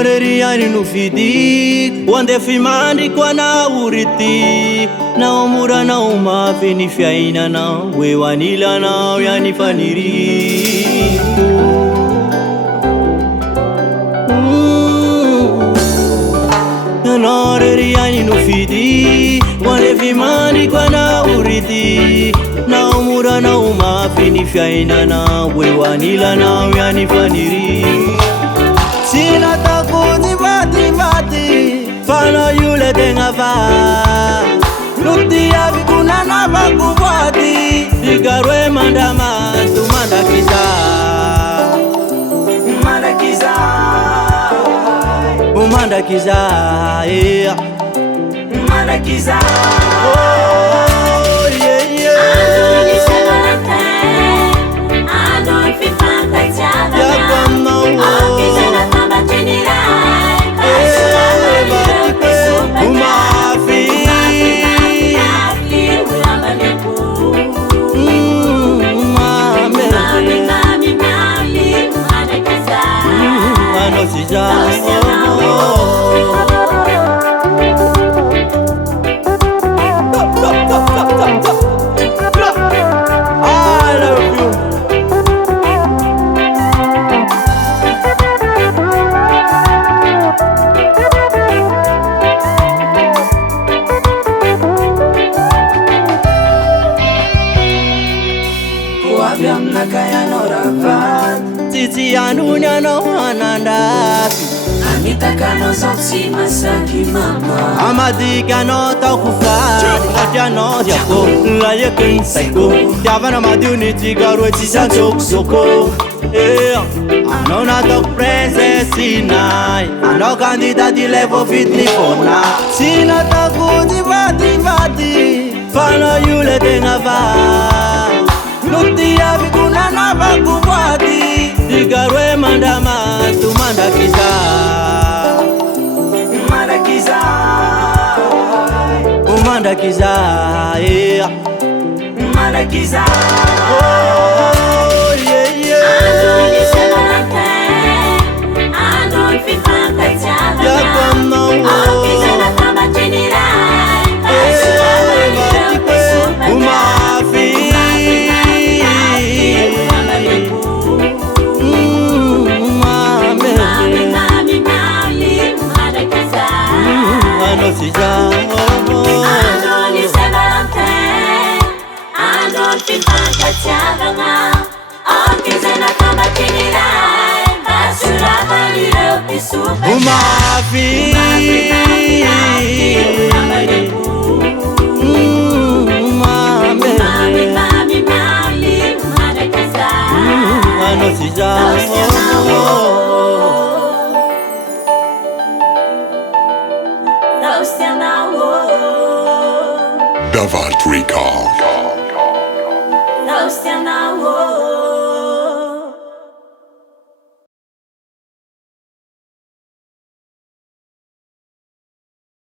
Noreriani no fidi Wande fimandi kwa na uriti Na omura na umafi ni fiaina na Wewanila na yani faniri Noreriani no fidi Wande fimandi kwa na uriti Na omura na umafi ni fiaina na Wewanila na yani faniri Sina takuni mati Fano yule denga va Luti ya vikuna na bakubwati Digarwe mandama tumanda kiza Umanda kiza Umanda kiza yeah. Umanda kiza Oh yeah yeah I don't feel like Titi anunya no anandafi Anitaka no soksi masaki mama Amadika no takufari Katia no diako La yekin saiko Tiavana madiuni tigarwe tisan soko Ano na tok princess sinai Ano kandida di levo fit ni fona Sina taku di bati Fano yule denga va Luti ya vikuna na bakubwati Digarwe mandama tumanda kiza Umanda kiza Umanda kiza yeah. Umanda kiza Oh yeah yeah I don't feel like Davant Record. Não se